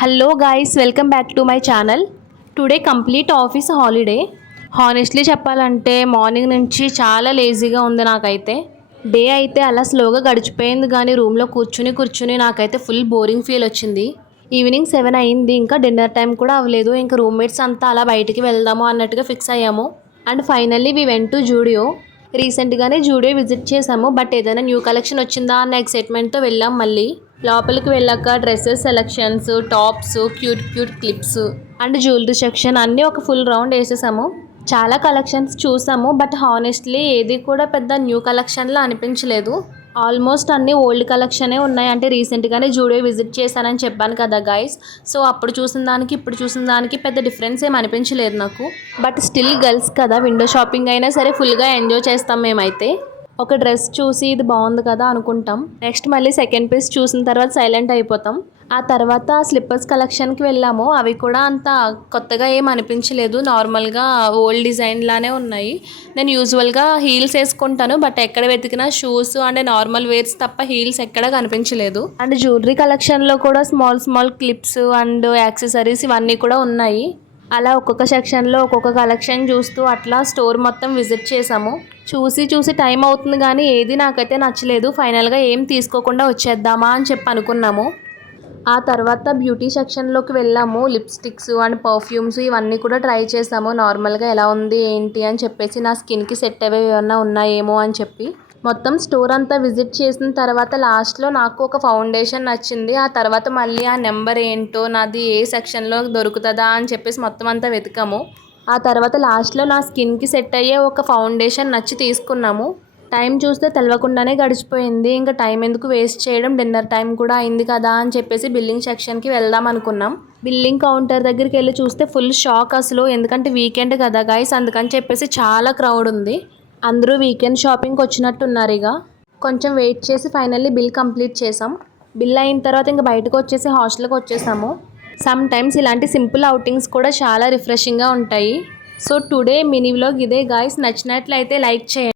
Hello guys, welcome back to my channel. Today complete office holiday. Honestly చెప్పాలంటే morning నుంచి చాలా లేజీగా ఉంది నాకైతే. డే అయితే అలా స్లోగా గడిచిపోయింది, కానీ రూమ్లో కూర్చుని నాకైతే ఫుల్ బోరింగ్ ఫీల్ వచ్చింది. ఈవినింగ్ 7 అయింది, ఇంకా డిన్నర్ టైం కూడా అవ్వలేదు. ఇంకా రూమ్మేట్స్ అంతా అలా బయటికి వెళ్దాము అన్నట్టుగా ఫిక్స్ అయ్యాము. And finally we went to Zudio. రీసెంట్గానే జూడియో విజిట్ చేసాము, బట్ ఏదైనా న్యూ కలెక్షన్ వచ్చిందా అన్న ఎక్సైట్మెంట్తో వెళ్ళాం. మళ్ళీ లోపలికి వెళ్ళాక dresses selections, tops, cute cute clips and jewellery section అన్నీ ఒక ఫుల్ రౌండ్ వేసేసాము. చాలా కలెక్షన్స్ చూసాము, బట్ హానెస్ట్లీ ఏది కూడా పెద్ద న్యూ కలెక్షన్లా అనిపించలేదు. ఆల్మోస్ట్ అన్నీ ఓల్డ్ కలెక్షనే ఉన్నాయి. అంటే రీసెంట్గానే జూడియో విజిట్ చేశానని చెప్పాను కదా గైస్. సో అప్పుడు చూసిన దానికి ఇప్పుడు చూసిన దానికి పెద్ద డిఫరెన్స్ ఏం అనిపించలేదు నాకు. బట్ స్టిల్ గర్ల్స్ కదా, విండో షాపింగ్ అయినా సరే ఫుల్గా ఎంజాయ్ చేస్తాం మేమైతే. ఒక డ్రెస్ చూసి ఇది బాగుంది కదా అనుకుంటాం, నెక్స్ట్ మళ్ళీ సెకండ్ పీస్ చూసిన తర్వాత సైలెంట్ అయిపోతాం. ఆ తర్వాత స్లిప్పర్స్ కలెక్షన్కి వెళ్ళాము. అవి కూడా అంత కొత్తగా ఏం అనిపించలేదు, నార్మల్గా ఓల్డ్ డిజైన్ లానే ఉన్నాయి. నేను యూజువల్గా హీల్స్ వేసుకుంటాను, బట్ ఎక్కడ వెతికినా షూస్ అండ్ నార్మల్ వేర్స్ తప్ప హీల్స్ ఎక్కడ కనిపించలేదు. అండ్ జ్యువెలరీ కలెక్షన్లో కూడా స్మాల్ క్లిప్స్ అండ్ యాక్సెసరీస్ ఇవన్నీ కూడా ఉన్నాయి. అలా ఒక్కొక్క సెక్షన్లో ఒక్కొక్క కలెక్షన్ చూస్తూ అట్లా స్టోర్ మొత్తం విజిట్ చేసాము. చూసి టైం అవుతుంది, కానీ ఏది నాకైతే నచ్చలేదు. ఫైనల్గా ఏం తీసుకోకుండా వచ్చేద్దామా అని చెప్పి అనుకున్నాము. ఆ తర్వాత బ్యూటీ సెక్షన్లోకి వెళ్ళాము. లిప్స్టిక్స్ అండ్ పర్ఫ్యూమ్స్ ఇవన్నీ కూడా ట్రై చేసాము. నార్మల్గా ఎలా ఉంది ఏంటి అని చెప్పేసి, నా స్కిన్కి సెట్ అయ్యే ఏమన్నా ఉన్నాయేమో అని చెప్పి మొత్తం స్టోర్ అంతా విజిట్ చేసిన తర్వాత లాస్ట్లో నాకు ఒక ఫౌండేషన్ నచ్చింది. ఆ తర్వాత మళ్ళీ ఆ నెంబర్ ఏంటో, నాది ఏ సెక్షన్లో దొరుకుతుందా అని చెప్పేసి మొత్తం అంతా వెతికాము. ఆ తర్వాత లాస్ట్లో నా స్కిన్కి సెట్ అయ్యే ఒక ఫౌండేషన్ నచ్చి తీసుకున్నాము. టైం చూస్తే తెలవకుండానే గడిచిపోయింది. ఇంకా టైం ఎందుకు వేస్ట్ చేయడం, డిన్నర్ టైం కూడా అయింది కదా అని చెప్పేసి బిల్లింగ్ సెక్షన్కి వెళ్దాం అనుకున్నాం. బిల్లింగ్ కౌంటర్ దగ్గరికి వెళ్ళి చూస్తే ఫుల్ షాక్ అసలు. ఎందుకంటే వీకెండ్ కదా గైస్, అందుకని చెప్పేసి చాలా క్రౌడ్ ఉంది. అందరూ వీకెండ్ షాపింగ్కి వచ్చినట్టున్నారు. ఇక కొంచెం వెయిట్ చేసి ఫైనల్లీ బిల్ కంప్లీట్ చేసాం. బిల్ అయిన తర్వాత ఇంకా బయటకు వచ్చేసి హాస్టల్కి వచ్చేసాము. సమ్ టైమ్స్ ఇలాంటి సింపుల్ అవుటింగ్స్ కూడా చాలా రిఫ్రెషింగ్గా ఉంటాయి. సో టుడే మినీ వ్లాగ్ ఇదే గాయ్స్. నచ్చినట్లయితే లైక్ చేయండి.